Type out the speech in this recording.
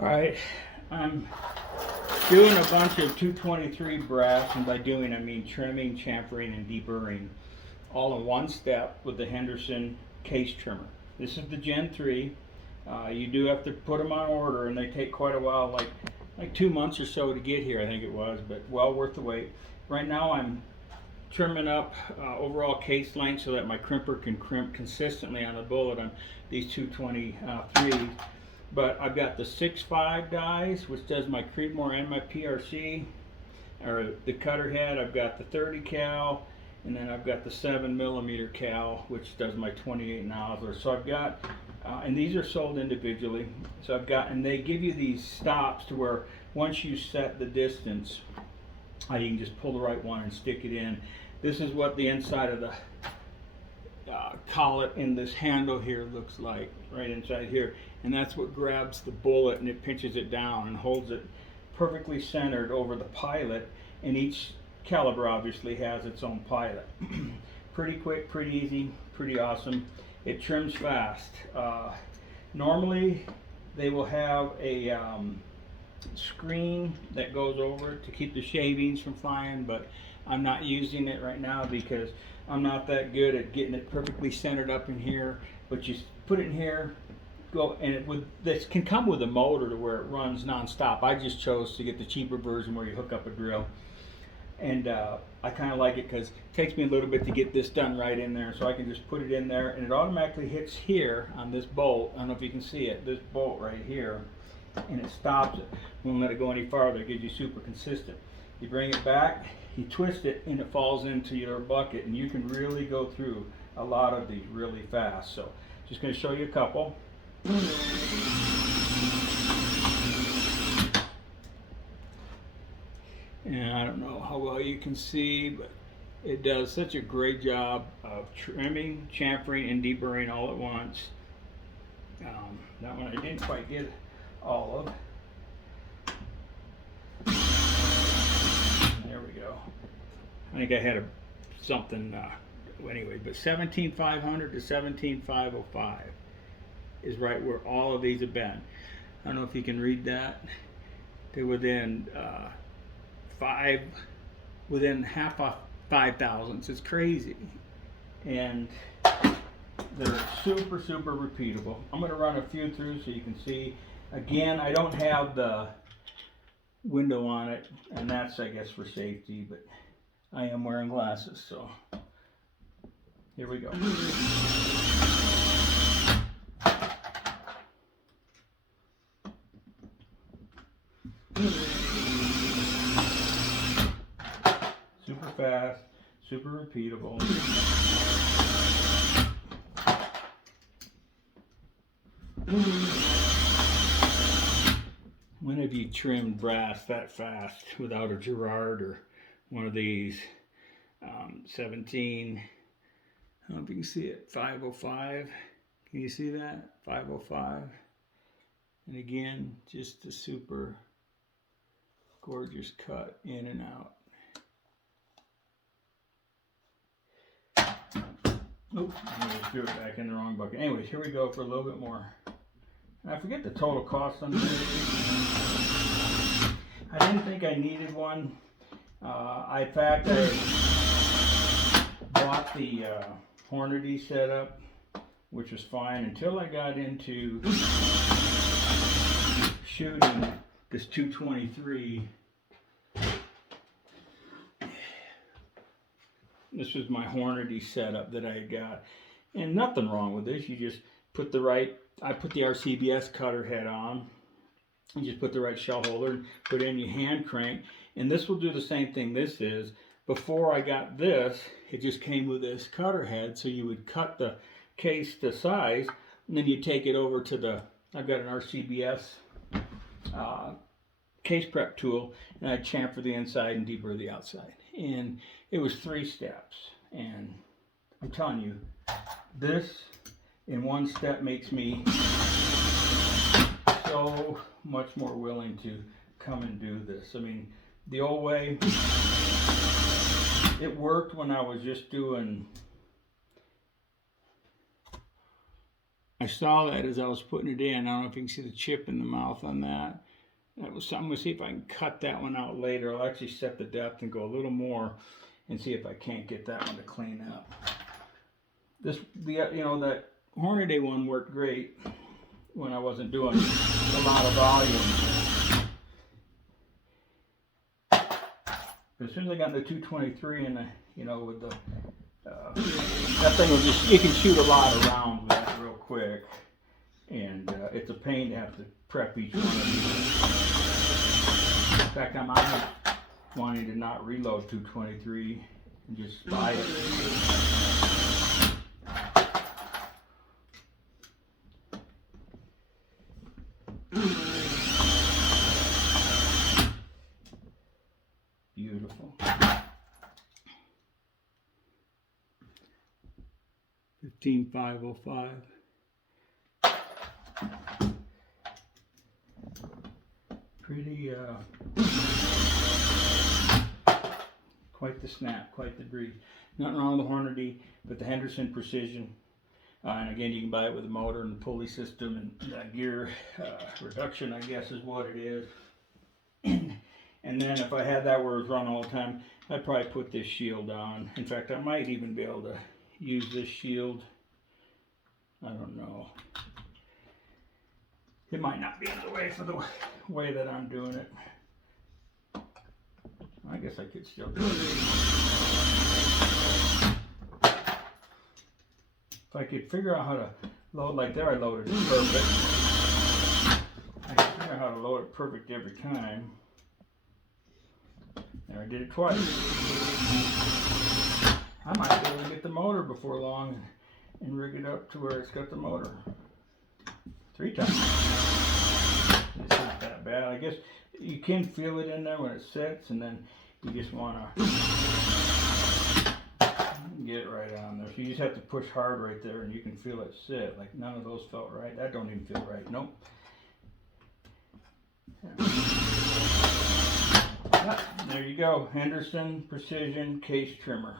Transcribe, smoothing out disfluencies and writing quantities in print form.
All right, I'm doing a bunch of 223 brass, and by doing I mean trimming, chamfering, and deburring, all in one step with the Henderson case trimmer. This is the Gen 3. You do have to put them on order, and they take quite a while, like 2 months or so to get here, I think it was, but well worth the wait. Right now I'm trimming up overall case length so that my crimper can crimp consistently on the bullet on these 223s. But I've got the 6.5 dies, which does my Creedmoor and my PRC, or the cutter head. I've got the 30 cal, and then I've got the 7mm cal, which does my 28 nozzler. So I've got, and these are sold individually. So I've got, and they give you these stops to where once you set the distance, you can just pull the right one and stick it in. This is what the inside of the collet in this handle here looks like, right inside here, and that's what grabs the bullet and it pinches it down and holds it perfectly centered over the pilot, and each caliber obviously has its own pilot. Pretty quick, pretty easy, pretty awesome. It trims fast. Normally they will have a screen that goes over it to keep the shavings from flying, but I'm not using it right now because I'm not that good at getting it perfectly centered up in here. But you put it in here, go, and this can come with a motor to where it runs non-stop. I just chose to get the cheaper version where you hook up a drill, and I kind of like it because it takes me a little bit to get this done right in there. So I can just put it in there, and it automatically hits here on this bolt. I don't know if you can see it, this bolt right here, and it stops it. Won't let it go any farther. It gives you super consistent. You bring it back, you twist it, and it falls into your bucket, and you can really go through a lot of these really fast. So just going to show you a couple. And I don't know how well you can see, but it does such a great job of trimming, chamfering, and deburring all at once. That one I didn't quite get all of. There we go. I think I had something anyway, but 17,500 to 17,505 is right where all of these have been. I don't know if you can read that. They're within within half of 5 thousandths. It's crazy, and they're super repeatable. I'm going to run a few through so you can see. Again, I don't have the window on it, and that's, I guess, for safety, but I am wearing glasses, so here we go. Super fast, super repeatable. When have you trimmed brass that fast without a Gerard or one of these? 17, I don't know if you can see it, 505. Can you see that? 505. And again, just a super gorgeous cut in and out. Oops, I just threw it back in the wrong bucket. Anyways, here we go for a little bit more. I forget the total cost on this. I didn't think I needed one. In fact, I bought the Hornady setup, which was fine until I got into shooting this 223. This was my Hornady setup that I got, and nothing wrong with this. You just put the right, I put the RCBS cutter head on. You just put the right shell holder, put it in your hand crank, and this will do the same thing this is. Before I got this, it just came with this cutter head, so you would cut the case to size, and then you take it over to the, I've got an RCBS case prep tool, and I chamfer the inside and deburr the outside. And it was 3 steps, and I'm telling you, this in one step makes me so much more willing to come and do this. I mean, the old way, it worked when I was just doing I saw that as I was putting it in. I don't know if you can see the chip in the mouth on that. That was something. I'm gonna see if I can cut that one out later. I'll actually set the depth and go a little more and see if I can't get that one to clean up. That Hornady one worked great when I wasn't doing a lot of volume. As soon as I got the 223 and with the that thing will you can shoot a lot around with that real quick, and it's a pain to have to prep each one of these. In fact, I'm wanting to not reload 223 and just buy it. Beautiful. 15505. Pretty, quite the snap, quite the breeze. Nothing wrong with the Hornady, but the Henderson Precision. And again, you can buy it with a motor and pulley system and gear reduction, I guess is what it is. And then if I had that where it was running all the time, I'd probably put this shield on. In fact, I might even be able to use this shield. I don't know. It might not be in the way for the way that I'm doing it. I guess I could still do it. If I could figure out how to load like there, I loaded it perfect. I can figure out how to load it perfect every time. There, I did it twice. I might be able to get the motor before long and rig it up to where it's got the motor. 3 times. It's not that bad. I guess you can feel it in there when it sits, and then you just want to get it right on there. So you just have to push hard right there, and you can feel it sit. Like none of those felt right. That don't even feel right. Nope. Yeah, there you go. Henderson Precision Case Trimmer.